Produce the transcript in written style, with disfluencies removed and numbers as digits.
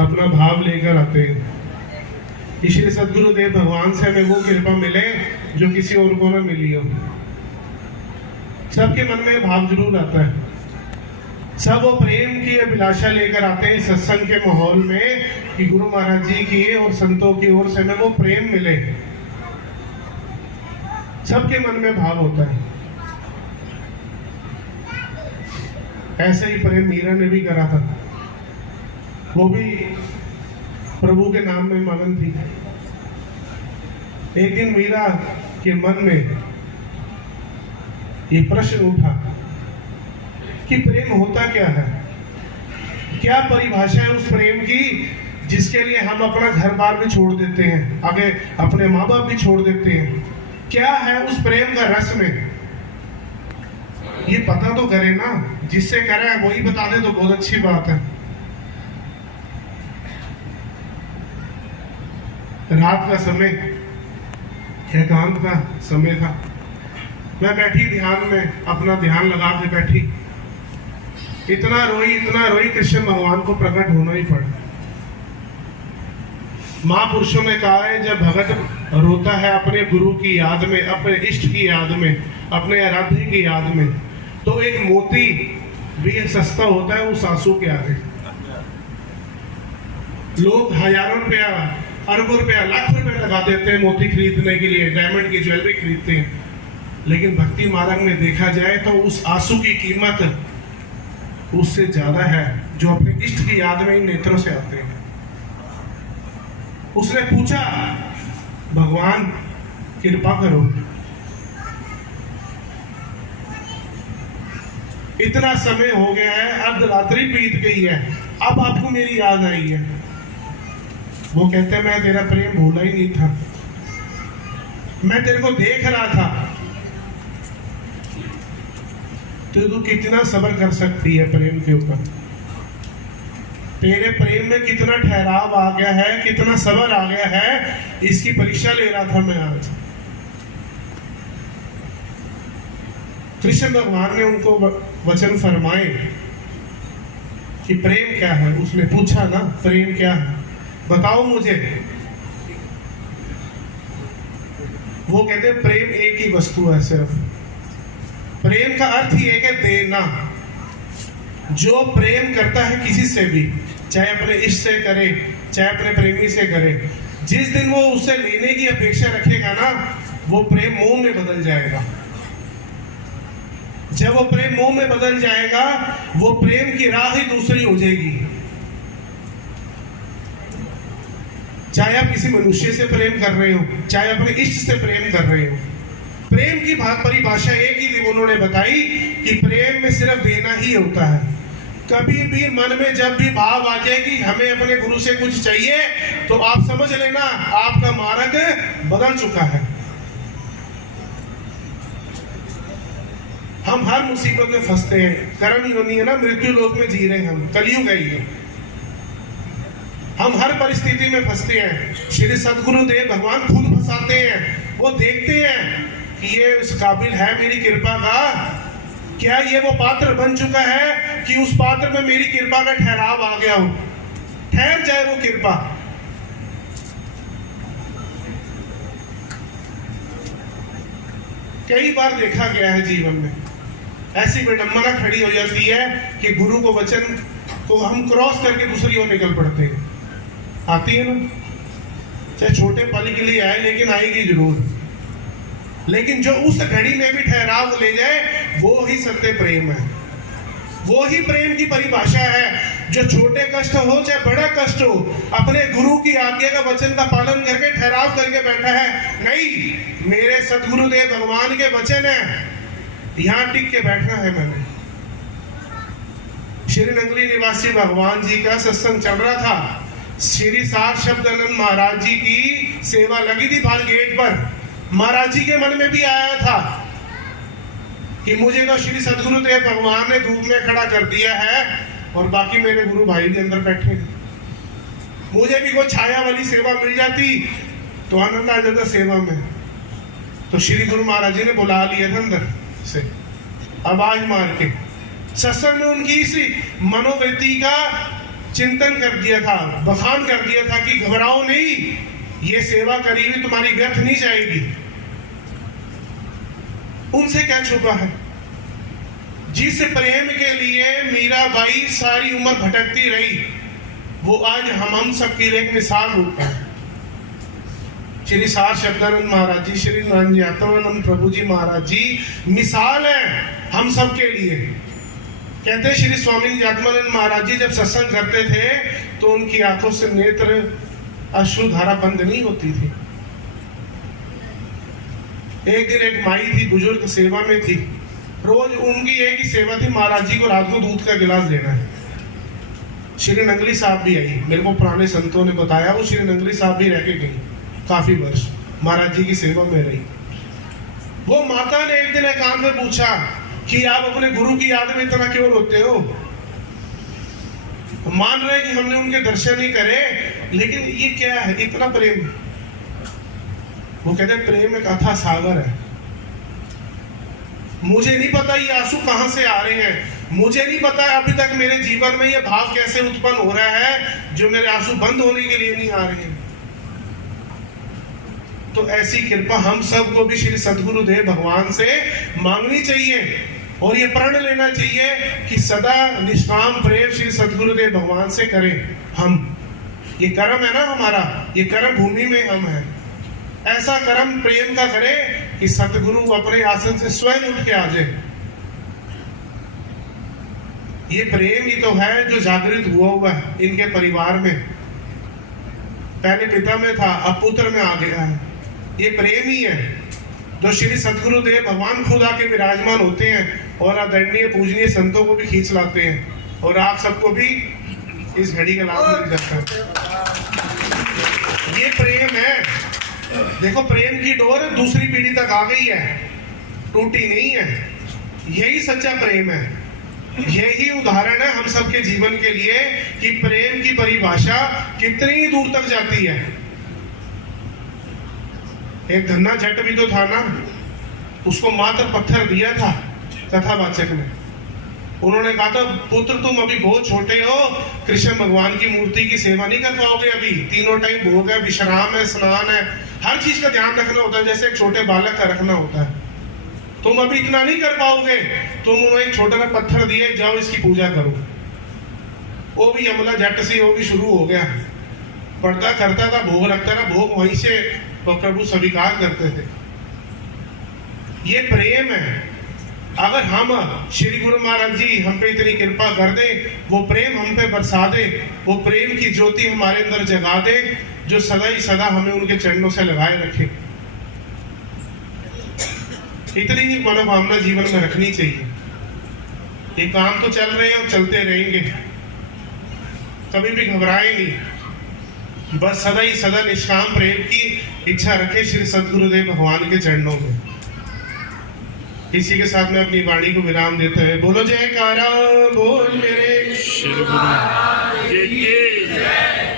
अपना भाव लेकर आते हैं कि श्री सद्गुरुदेव भगवान से हमें वो कृपा मिले जो किसी और को ना मिली हो। सबके मन में भाव जरूर आता है, सब वो प्रेम की अभिलाषा लेकर आते हैं सत्संग के माहौल में कि गुरु महाराज जी की और संतों की ओर से हमें वो प्रेम मिले। सबके मन में भाव होता है। ऐसे ही प्रेम मीरा ने भी करा था, वो भी प्रभु के नाम में मगन थी। एक दिन मीरा के मन में ये प्रश्न उठा कि प्रेम होता क्या है, क्या परिभाषा है उस प्रेम की जिसके लिए हम अपना घर बार भी छोड़ देते हैं, आगे अपने माँ बाप भी छोड़ देते हैं। क्या है उस प्रेम का रस में, ये पता तो करे ना, जिससे करे वही बता दे तो बहुत अच्छी बात है। रात का समय, एकांत का समय था। मैं बैठी ध्यान में, अपना ध्यान लगा के बैठी। इतना रोई कृष्ण भगवान को प्रकट होना ही पड़ा। महापुरुषों ने कहा है जब भगत रोता है अपने गुरु की याद में, अपने इष्ट की याद में, अपने आराध्य की याद में, तो एक मोती भी सस्ता होता है उस आंसू के आगे। लोग हजारों रुपया, अरबों रुपया, लाखों रुपया लगा देते हैं मोती खरीदने के लिए, डायमंड की ज्वेलरी खरीदते हैं, लेकिन भक्ति मार्ग में देखा जाए तो उस आंसू की कीमत उससे ज्यादा है जो अपने इष्ट की याद में इन नेत्रों से आते हैं। उसने पूछा, भगवान कृपा करो, इतना समय हो गया है, अर्धरात्रि बीत गई है, अब आपको मेरी याद आई है। वो कहते हैं मैं तेरा प्रेम भूला ही नहीं था, मैं तेरे को देख रहा था। तो तू कितना सब्र कर सकती है प्रेम के ऊपर, तेरे प्रेम में कितना ठहराव आ गया है, कितना सब्र आ गया है, इसकी परीक्षा ले रहा था मैं आज। कृष्ण भगवान ने उनको वचन फरमाए कि प्रेम क्या है। उसने पूछा ना, प्रेम क्या है बताओ मुझे। वो कहते प्रेम एक ही वस्तु है सिर्फ। प्रेम का अर्थ ही है कि देना। जो प्रेम करता है किसी से भी, चाहे अपने इष्ट से करे, चाहे अपने प्रेमी से करे, जिस दिन वो उससे लेने की अपेक्षा रखेगा ना, वो प्रेम मोह में बदल जाएगा। जब वो प्रेम मोह में बदल जाएगा, वो प्रेम की राह ही दूसरी हो जाएगी। चाहे आप किसी मनुष्य से प्रेम कर रहे हो, चाहे अपने इष्ट से प्रेम कर रहे हो, प्रेम की परिभाषा एक ही थी, उन्होंने बताई कि प्रेम में सिर्फ देना ही होता है। कभी भी मन में जब भी भाव आ जाए कि हमें अपने गुरु से कुछ चाहिए, तो आप समझ लेना आपका मार्ग बदल चुका है। हम हर मुसीबत में फंसते हैं, कर्म योनि है ना, मृत्यु लोक में जी रहे हैं हम, कलयुग है ये। हम हर परिस्थिति में फंसते हैं। श्री सद्गुरुदेव भगवान खुद फंसाते हैं। वो देखते हैं कि ये इस काबिल है मेरी कृपा का, क्या ये वो पात्र बन चुका है कि उस पात्र में मेरी कृपा का ठहराव आ गया हो, ठहर जाए वो कृपा। कई बार देखा गया है जीवन में ऐसी विडंबना खड़ी हो जाती है कि गुरु को वचन को हम क्रॉस करके दूसरी ओर निकल पड़ते हैं। आती है ना, चाहे छोटे पल के लिए आए, लेकिन आएगी जरूर। लेकिन जो उस घड़ी में भी ठहराव ले जाए, वो ही सत्य प्रेम है। वो ही प्रेम की परिभाषा है। जो छोटे कष्ट हो चाहे बड़ा कष्ट हो, अपने गुरु की आज्ञा का वचन का पालन करके ठहराव करके बैठा है, नहीं मेरे सद्गुरुदेव भगवान के वचन है, यहां टिक के बैठना है मैंने। श्री नंगली निवासी भगवान जी का सत्संग चल रहा था। श्री सार शब्दानंद महाराज जी की सेवा लगी थी बाहर गेट पर। महाराज जी के मन में भी आया था कि मुझे तो श्री सद्गुरुदेव भगवान ने धूप में खड़ा कर दिया है और बाकी मेरे गुरु भाई भी अंदर बैठे, मुझे भी कोई छाया वाली सेवा मिल जाती तो आनंद आ जाता सेवा में। तो श्री गुरु महाराज जी ने बुला लिया था अंदर से, आवाज मार के। सत्संग में उनकी इस मनोवृत्ति का चिंतन कर दिया था, बखान कर दिया था कि घबराओ नहीं, ये सेवा करी हुई तुम्हारी व्यर्थ नहीं जाएगी। उनसे क्या छुपा है? जिस प्रेम के लिए मीराबाई सारी उम्र भटकती रही, वो आज हम सबके लिए एक मिसाल रूप है। श्री सार शब्दानंद महाराज जी, श्री नंदयात्मानंद प्रभु जी महाराज जी मिसाल है हम सब के लिए। कहते हैं श्री स्वामी नित्यानंद महाराज जी जब सत्संग करते थे तो उनकी आंखों से नेत्र अश्रुधारा बंद नहीं होती थी। एक दिन एक माई थी, बुजुर्ग सेवा में थी, रोज उनकी एक ही सेवा थी, महाराज जी को रात को दूध का गिलास देना है। श्री नंगली साहब भी आई, मेरे को पुराने संतों ने बताया, वो श्री नंगली साहब भी रह के गई, काफी वर्ष महाराज जी की सेवा में रही। वो माता ने एक दिन एकांत में पूछा कि आप अपने गुरु की याद में इतना क्यों रोते हो? मान रहे कि हमने उनके दर्शन नहीं करे, लेकिन ये क्या है इतना प्रेम? वो कहते प्रेम एक अथाह सागर है। मुझे नहीं पता ये आंसू कहां से आ रहे हैं, मुझे नहीं पता अभी तक मेरे जीवन में ये भाव कैसे उत्पन्न हो रहा है जो मेरे आंसू बंद होने के लिए नहीं आ रहे हैं। तो ऐसी कृपा हम सबको भी श्री सद्गुरुदेव भगवान से मांगनी चाहिए और ये प्रण लेना चाहिए कि सदा निष्काम प्रेम श्री सद्गुरुदेव भगवान से करें। हम ये कर्म है ना हमारा, ये कर्म भूमि में हम हैं, ऐसा कर्म प्रेम का करें कि सतगुरु अपने आसन से स्वयं उठ के आ जाए। ये प्रेम ही तो है जो जागृत हुआ है इनके परिवार में। पहले पिता में था, अब पुत्र में आ गया है। ये प्रेम ही है जो श्री सद्गुरुदेव भगवान खुद आके विराजमान होते हैं और आदरणीय पूजनीय संतों को भी खींच लाते हैं और आप सबको भी इस घड़ी का लाभ मिल जाता है। ये प्रेम है। देखो प्रेम की डोर दूसरी पीढ़ी तक आ गई है, टूटी नहीं है। यही सच्चा प्रेम है। यही उदाहरण है हम सबके जीवन के लिए कि प्रेम की परिभाषा कितनी दूर तक जाती है। एक धन्ना जट भी तो था ना, उसको मात्र पत्थर दिया था कथावाचक ने। उन्होंने कहा था पुत्र तुम अभी बहुत छोटे हो, कृष्ण भगवान की मूर्ति की सेवा नहीं कर पाओगे, अभी तीनों टाइम भोग है, विश्राम है, स्नान है, हर चीज का ध्यान रखना होता है जैसे एक छोटे बालक का रखना होता है। तुम अभी इतना नहीं कर पाओगे, तुम उन्हें एक छोटा सा पत्थर दिए, जाओ इसकी पूजा करो। वो भी यमुना जट से वो भी शुरू हो गया, पढ़ता करता था, भोग रखता था, भोग वहीं से तो प्रभु स्वीकार करते थे। ये प्रेम है। अगर हम श्री गुरु महाराज जी हम पे इतनी कृपा कर दे, वो प्रेम हम पे बरसा दे, वो प्रेम की ज्योति हमारे अंदर जगा दे जो सदा ही सदा हमें उनके चरणों से लगाए रखे। इतनी ही मनोभावना जीवन में रखनी चाहिए। ये काम तो चल रहे हैं और चलते रहेंगे, कभी भी घबराए नहीं, बस सदा ही सदा निष्काम प्रेम की इच्छा रखे श्री सद्गुरुदेव भगवान के चरणों में। इसी के साथ में अपनी वाणी को विराम देते हैं। बोलो जयकारा बोल मेरे श्री गुरु महाराज की जय।